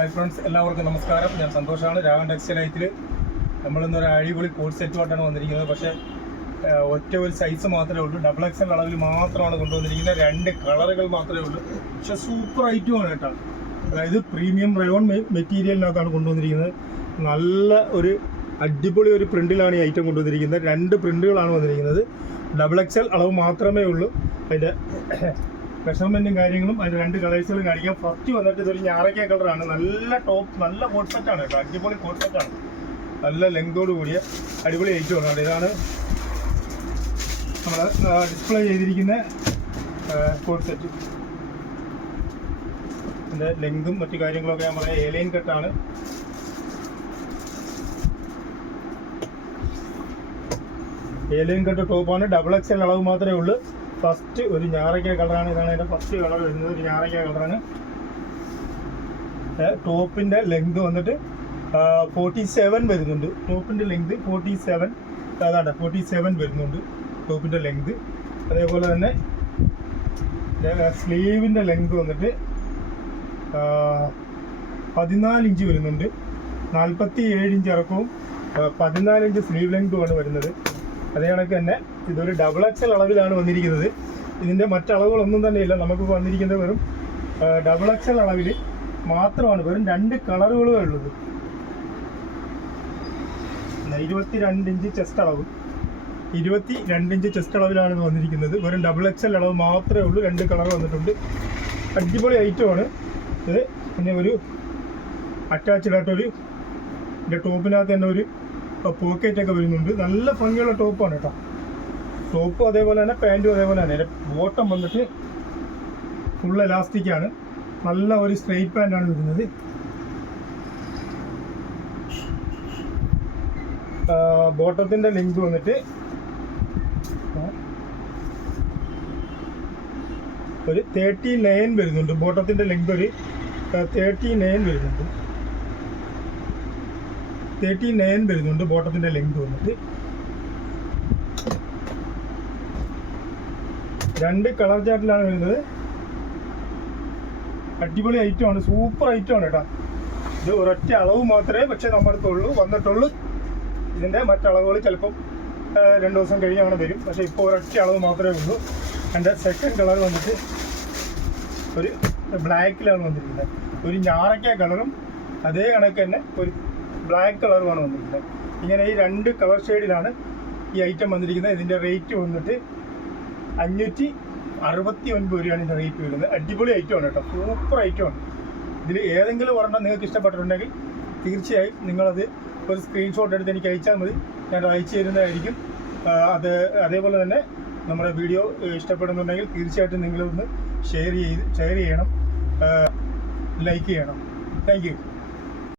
Hi friends എല്ലാവർക്കും നമസ്കാരം. ഞാൻ സന്തോഷമാണ് രാഗൻ ടെക്സ്റ്റൈലൈറ്റിൽ നമ്മളിന്നൊരു അടിപൊളി കോഡ് സെറ്റുമായിട്ടാണ് വന്നിരിക്കുന്നത്. പക്ഷേ ഒറ്റ ഒരു സൈസ് മാത്രമേ ഉള്ളൂ. ഡബിൾ എക്സൽ അളവിൽ മാത്രമാണ് കൊണ്ടുവന്നിരിക്കുന്നത്. രണ്ട് കളറുകൾ മാത്രമേ ഉള്ളൂ. പക്ഷെ സൂപ്പർ ഐറ്റമാണ് കേട്ടോ. അതായത് പ്രീമിയം റയോൺ മെറ്റീരിയലിനകത്താണ് കൊണ്ടുവന്നിരിക്കുന്നത്. നല്ല ഒരു അടിപൊളി ഒരു പ്രിന്റിലാണ് ഈ ഐറ്റം കൊണ്ടുവന്നിരിക്കുന്നത്. രണ്ട് പ്രിന്റുകളാണ് വന്നിരിക്കുന്നത്. ഡബിൾ എക്സൽ അളവ് മാത്രമേ ഉള്ളൂ. അതിന്റെ മെഷർമെന്റും കാര്യങ്ങളും അതിന് രണ്ട് കളേഴ്സുകളും കാണിക്കാം. ഫസ്റ്റ് വന്നിട്ട് ഇതൊരു ഞാറയ്ക്ക കളറാണ് നല്ല ടോപ്പ് നല്ല കോട്ട് സെറ്റാണ് കേട്ടോ. അടിപൊളി കോട്ട് സെറ്റാണ് നല്ല ലെങ്തോട് കൂടിയ അടിപൊളി ഐറ്റമാണ് കേട്ടോ ഇതാണ് നമ്മൾ ഡിസ്പ്ലേ ചെയ്തിരിക്കുന്ന കോട്ട് സെറ്റ് ലെങ്തും മറ്റു കാര്യങ്ങളൊക്കെ ഞാൻ പറയാം. ഏലൈൻ കട്ടാണ് ഏലിയൻ കട്ട് ടോപ്പാണ് ഡബിൾ എക്സ് എൽ അളവ് മാത്രമേ ഉള്ളൂ. ഫസ്റ്റ് ഒരു ഞാറയ്ക്ക കളറാണ്. ഇതാണ് അതിന്റെ ഫസ്റ്റ് കളർ വരുന്നത്. ഒരു ഞാറയ്ക്ക കളറാണ്. ടോപ്പിന്റെ ലെങ്ത് വന്നിട്ട് ഫോർട്ടി സെവൻ വരുന്നുണ്ട്. ടോപ്പിന്റെ ലെങ്ത് ഫോർട്ടി സെവൻ അതാണ്ട് ഫോർട്ടി സെവൻ വരുന്നുണ്ട് ടോപ്പിന്റെ ലെങ്ത് അതേപോലെ തന്നെ സ്ലീവിന്റെ ലെങ്ത് വന്നിട്ട് പതിനാല് ഇഞ്ച് വരുന്നുണ്ട്. നാൽപ്പത്തി ഏഴ് ഇഞ്ച് ഇറക്കവും പതിനാല് ഇഞ്ച് സ്ലീവ് ലെങ്തുമാണ് വരുന്നത്. അതേ കണക്ക് തന്നെ ഇതൊരു ഡബിൾ എക്സൽ അളവിലാണ് വന്നിരിക്കുന്നത്. ഇതിന്റെ മറ്റളവുകളൊന്നും തന്നെ ഇല്ല നമുക്ക് വന്നിരിക്കുന്നത് വെറും ഡബിൾ എക്സൽ അളവിൽ മാത്രമാണ്. വെറും രണ്ട് കളറുകളേ ഉള്ളത്. ഇരുപത്തി രണ്ട് ഇഞ്ച് ചെസ്റ്റ് അളവ്. ഇരുപത്തി രണ്ട് ഇഞ്ച് ചെസ്റ്റ് അളവിലാണ് ഇത് വന്നിരിക്കുന്നത്. വെറും ഡബിൾ എക്സൽ അളവ് മാത്രമേ ഉള്ളൂ. രണ്ട് കളർ വന്നിട്ടുണ്ട്. അടിപൊളി ഐറ്റമാണ് ഇത് പിന്നെ ഒരു അറ്റാച്ച്ഡ് ആയിട്ടൊരു ഇതിന്റെ ടോപ്പിനകത്ത് തന്നെ ഒരു പോക്കറ്റ് ഒക്കെ വരുന്നുണ്ട്. നല്ല ഭംഗിയുള്ള ടോപ്പാണ് കേട്ടോ ടോപ്പും അതേപോലെ തന്നെ പാന്റും അതേപോലെ തന്നെ. ബോട്ടം വന്നിട്ട് ഫുൾ ആണ്. നല്ല ഒരു സ്ട്രെയിറ്റ് പാന്റാണ് വരുന്നത്. ബോട്ടത്തിന്റെ ലെങ്ത് വന്നിട്ട് ഒരു തേർട്ടി നയൻ വരുന്നുണ്ട്. ബോട്ടത്തിന്റെ ലെങ്ത് ഒരു തേർട്ടി നയൻ വരുന്നുണ്ട്. തേർട്ടി നയൻ വരുന്നുണ്ട് ബോട്ടത്തിന്റെ ലെങ്ത് വന്നിട്ട്. രണ്ട് കളർ ചാർട്ടിലാണ് വരുന്നത്. അടിപൊളി ഐറ്റം ആണ് സൂപ്പർ ഐറ്റം ആണ് കേട്ടോ. ഇത് ഒരൊറ്റ അളവ് മാത്രമേ പക്ഷേ നമ്മുടെ അടുത്തുള്ളൂ വന്നിട്ടുള്ളൂ. ഇതിന്റെ മറ്റളവുകൾ ചിലപ്പം രണ്ടു ദിവസം കഴിഞ്ഞ് അങ്ങനെ വരും. പക്ഷേ ഇപ്പോൾ ഒരൊറ്റ അളവ് മാത്രമേ ഉള്ളൂ. എന്റെ സെക്കൻഡ് കളർ വന്നിട്ട് ഒരു ബ്ലാക്കിലാണ് വന്നിരിക്കുന്നത്. ഒരു ഞാറയ്ക്ക കളറും അതേ കണക്ക് തന്നെ ഒരു ബ്ലാക്ക് കളറുമാണ് വന്നിരിക്കുന്നത്. ഇങ്ങനെ ഈ രണ്ട് കളർ ഷെയ്ഡിലാണ് ഈ ഐറ്റം വന്നിരിക്കുന്നത്. ഇതിന്റെ റേറ്റ് വന്നിട്ട് അഞ്ഞൂറ്റി അറുപത്തി ഒൻപത് രൂപയാണ് ഇതിന്റെ റേറ്റ് വരുന്നത്. അടിപൊളി ഐറ്റമാണ് കേട്ടോ. സൂപ്പർ ഐറ്റമാണ് ഇതിൽ ഏതെങ്കിലും ഒരെണ്ണം നിങ്ങൾക്ക് ഇഷ്ടപ്പെട്ടിട്ടുണ്ടെങ്കിൽ തീർച്ചയായും നിങ്ങളത് ഒരു സ്ക്രീൻഷോട്ട് എടുത്ത് എനിക്ക് അയച്ചാൽ മതി. ഞാൻ അയച്ചു തരുന്നതായിരിക്കും. അത് അതേപോലെ തന്നെ നമ്മുടെ വീഡിയോ ഇഷ്ടപ്പെടുന്നുണ്ടെങ്കിൽ തീർച്ചയായിട്ടും നിങ്ങളൊന്ന് ഷെയർ ചെയ്ത് ഷെയർ ചെയ്യണം. ലൈക്ക് ചെയ്യണം. താങ്ക്